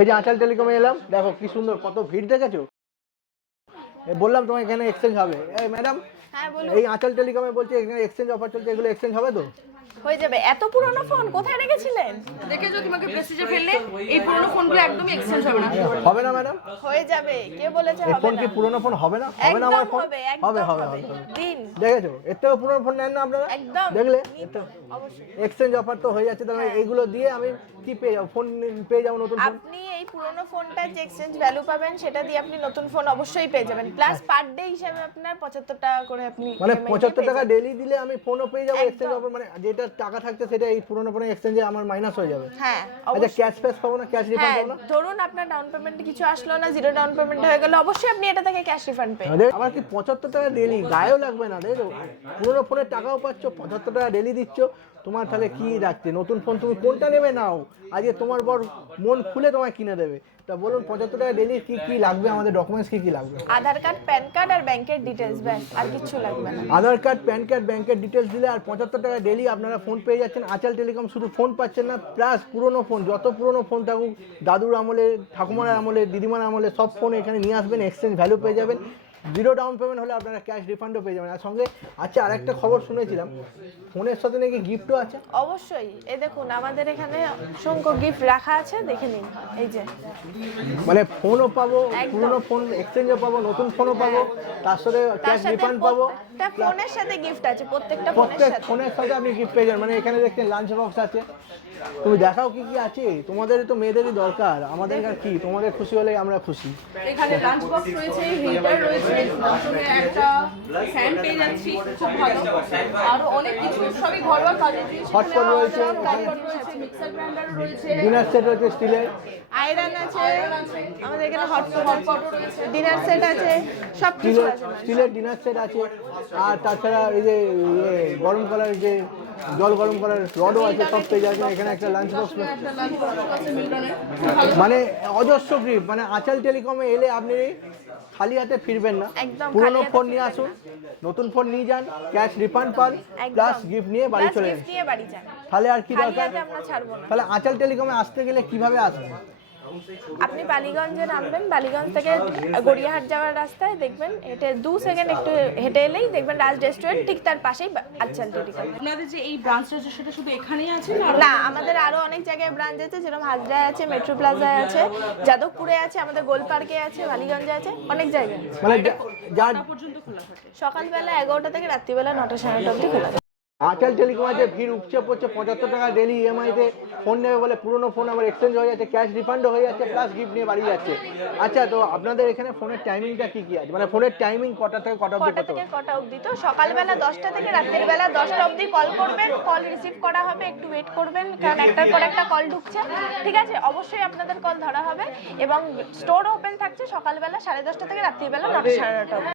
এই যে আঁচাল টেলিকমে এলাম, দেখো কি সুন্দর, কত ভিড় দেখেছো। বললাম তোমার এখানে এক্সচেঞ্জ হবে। এই ম্যাডাম, হ্যাঁ বলুন। এই আঁচাল টেলিকমে বলছে এখানে এক্সচেঞ্জ অফার চলছে, এগুলো এক্সচেঞ্জ হবে তো? হয়ে যাবে। এত পুরনো ফোন কোথায় রেখেছিলেন? দেখেছো তোমাকে প্রেসিডে ফেললে এই পুরনো ফোনগুলো একদমই এক্সচেঞ্জ হবে না। হবে না ম্যাডাম? হয়ে যাবে। কে বলেছে এই হবে ফোন না? কি পুরনো ফোন হবে না? হবে না আমার একদম ফোন? হবে, হবে একদম হবে হবে। হবে। দিন। দেখেছো, এর থেকেও পুরনো ফোন নেন না আপনারা? একদম। দেখলে অবশ্যই। এক্সচেঞ্জ অফার তো হয়ে যাচ্ছে, তাহলে এইগুলো দিয়ে আমি কি পেয়ে যাবো? ফোন পেয়ে যাবো, নতুন ফোন। আপনি এই পুরনো ফোনটা যে এক্সচেঞ্জ ভ্যালু পাবেন সেটা দিয়ে আপনি নতুন ফোন অবশ্যই পেয়ে যাবেন। প্লাস পার ডে হিসাবে আপনার 75 টাকা করে আপনি মানে payment 75 পেয়ে টাকা যাবেন। ডেলি দিলে আমি ফোনও পেয়ে যাবো একদম। এক্সচেঞ্জ অফার, মানে যেটা টাকা থাকছে সেটা এই পুরনো ফোনের এক্সচেঞ্জে আমার মাইনাস হয়ে যাবে। হ্যাঁ আচ্ছা, অবশ্যই। ক্যাশ ফ্যাশ পাবো না? ক্যাশ রিফান্ড হ্যাঁ পাবো না? ধরুন আপনার ডাউন পেমেন্ট কিছু আসলো না, জিরো ডাউন পেমেন্ট হয়ে গেল, অবশ্যই আপনি এটা থেকে ক্যাশ রিফান্ড পেয়ে যাবেন। আবার কি 75 টাকা ডেলি গায়েও লাগবে না? দেখো, পুরোনো ফোনের টাকাও পাচ্ছ, 75 টাকা ডেলি দিচ্ছ। তোমার তাহলে কি রাখছে? নতুন ফোন তুমি কোনটা নেবে নাও, আজকে তোমার বর মন খুলে তোমায় কিনে দেবে। তা বলুন 75 টাকা ডেলি কি কি লাগবে, আমাদের ডকুমেন্টস কি কি লাগবে? আধার কার্ড, প্যান কার্ড আর ব্যাংকের ডিটেলস, ব্যাস আর কিছু লাগবে না। আধার কার্ড, প্যান কার্ড, ব্যাংকের ডিটেলস দিলে আর 75 টাকা ডেলি আপনারা ফোন পেয়ে যাচ্ছেন। আঁচাল টেলিকম শুধু ফোন পাচ্ছেন না, প্লাস পুরনো ফোন, যত পুরনো ফোন থাকুক, দাদুর আমলে, ঠাকুমার আমলে, দিদিমার আমলে, সব ফোন এখানে নিয়ে আসবেন, এক্সচেঞ্জ ভ্যালু পেয়ে যাবেন। জিরো ডাউন পেমেন্ট হলে আপনারা ক্যাশ রিফান্ডও পেয়ে যাবেন। আর সঙ্গে আচ্ছা, আরেকটা খবর শুনেছিলাম, ফোনের সাথে নাকি গিফটও আছে। অবশ্যই। এই দেখুন আমাদের এখানে অসংখ্য গিফট রাখা আছে, দেখে নিন। এই যে মানে ফোনও পাবো, একদম। পুরনো ফোন এক্সচেঞ্জও পাবো, নতুন ফোনও পাবো, তার সাথে তার ক্যাশ সাথে রিফান্ড পাবো। প্রত্যেকটা ফোনের সাথে গিফট আছে, প্রত্যেকটা ফোনের প্রত্যেক সাথে। ফোনের সাথে আপনি গিফট পেয়ে যাবেন। মানে এখানে দেখছেন লাঞ্চ বক্স আছে, তুমি দেখাও কি কি আছে। তোমাদেরই তো মেয়েদেরই দরকার, আমাদের আর কি, তোমাদের খুশি হলেই আমরা খুশি। এখানে লাঞ্চ বক্স রয়েছে, হিটার রয়েছে, তার সঙ্গে একটা ফ্যান পেয়ে যাচ্ছি, খুব ভালো। আরো অনেক কিছু, সবই ঘরোয়া কাজের জিনিস। হটপট রয়েছে, হটপট রয়েছে, মিক্সার গ্রাইন্ডার রয়েছে, ডিনার সেট রয়েছে স্টিলের, আয়রন আছে, আমাদের এখানে হটপট রয়েছে, ডিনার সেট আছে, সব কিছু আছে। স্টিলের ডিনার সেট আছে। আর তাছাড়া এই যে গরম করার যে জল গরম করার রডও আছে, সব পেয়ে যাবেন। এখানে একটা লাঞ্চ বক্স, একটা লাঞ্চ বক্স আছে মিল্টনের। মানে অজস্র গিফট। মানে আঁচাল টেলিকমে এলে আপনি খালি হাতে ফিরবেন না। একদম পুরনো খালি হাতে ফোন নিয়ে ফিরবেন আসুন, নতুন ফোন নিয়ে যান, ক্যাশ রিফান্ড পান, একদম। প্লাস গিফট নিয়ে বাড়ি চলে যান। গিফট নিয়ে বাড়ি যান। তাহলে আর কি খালি দরকার? হাতে আমরা ছাড়বো না। তাহলে আঁচাল টেলিকমে আসতে গেলে কিভাবে আসবেন? আপনি বালিগঞ্জে নামবেন, বালিগঞ্জ থেকে গড়িয়াহাট যাওয়ার রাস্তায় দেখবেন, হেঁটে 2 সেকেন্ড একটু হেঁটে এলেই দেখবেন রাজ রেস্টুরেন্ট, ঠিক তার পাশেই আঁচাল টেলিকম। আপনাদের যে এই ব্রাঞ্চটা আছে সেটা শুধু এখানেই আছে না? না, আমাদের আরো অনেক জায়গায় ব্রাঞ্চ আছে, যেরকম হাজরায় আছে, মেট্রো প্লাজায় আছে, যাদবপুরে আছে, আমাদের গোল পার্কে আছে, বালিগঞ্জে আছে, অনেক জায়গায় আছে। মানে যার কটা পর্যন্ত খোলা থাকে? সকালবেলা 11টা থেকে রাত্রিবেলা 9টা 9:30 অবধি খোলা থাকে। আঁচাল টেলিকম আছে, ভিড় উপচে পড়ছে। 75 টাকা ডেলি ইএমআইতে ফোন নেবে বলে পুরনো ফোন আবার এক্সচেঞ্জ হয়ে যাচ্ছে, ক্যাশ রিফান্ডও হয়ে যাচ্ছে, প্লাস গিফট নিয়ে বাড়ি যাচ্ছে। আচ্ছা, তো আপনাদের এখানে ফোনের টাইমিংটা কি কি আছে? মানে ফোনের টাইমিং কটা থেকে কটা অবধি? কটা থেকে কটা অবধি? তো সকালবেলা 10টা থেকে রাত্রির বেলা 10টা অবধি কল করবেন, কল রিসিভ করা হবে, একটু ওয়েট করবেন, কারণ একটার পর একটা কল ঢুকছে। ঠিক আছে, অবশ্যই আপনাদের কল ধরা হবে। এবং স্টোর ওপেন থাকছে সকালবেলা 10:30 থেকে রাত্রির বেলা 9টা 9:30 অবধি।